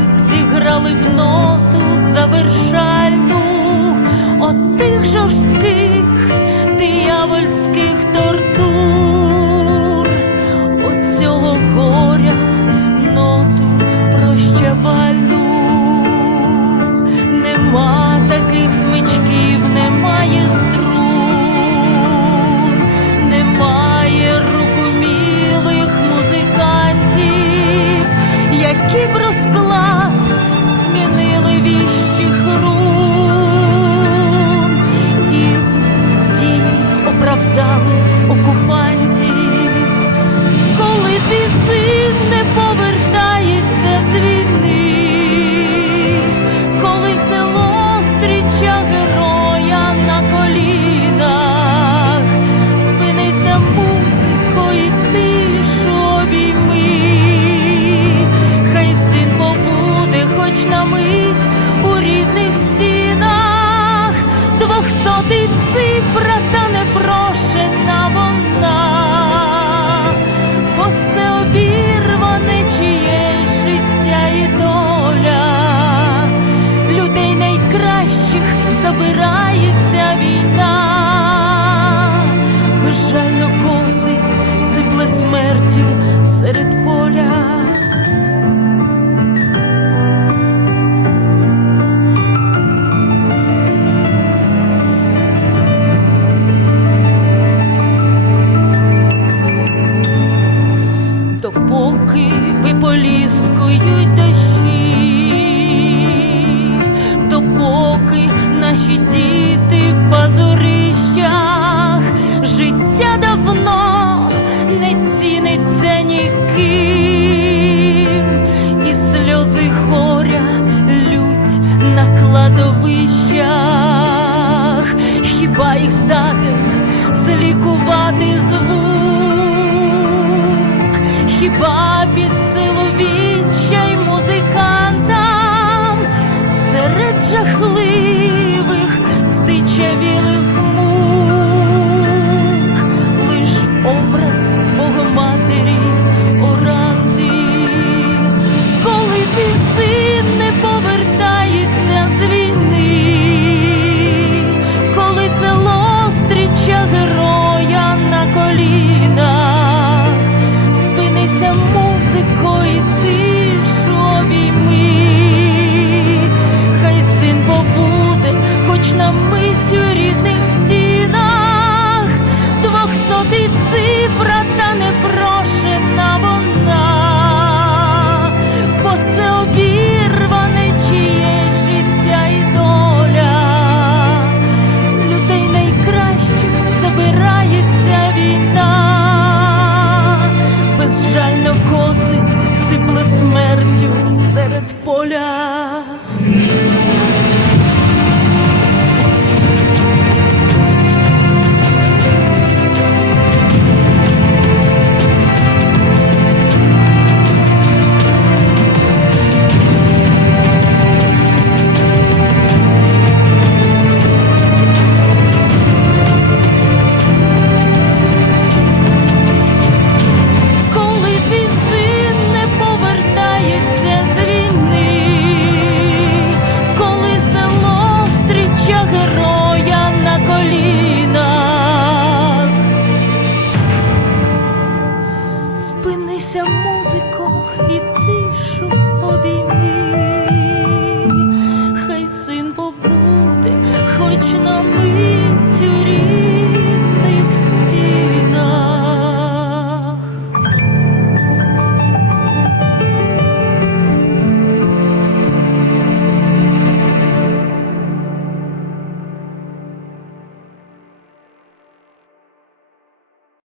їх зіграли б ноту завершальну от тих жорстких диявольських тортур. допоки виполіскують дощі, допоки наші діти в пазурищах, життя давно не ціниться ніким, і сльози горя лють на кладовищах, хіба їх здатен злікувати звук? хіба під силу відчай музикантам серед жахливих стичаві. sia musico e ti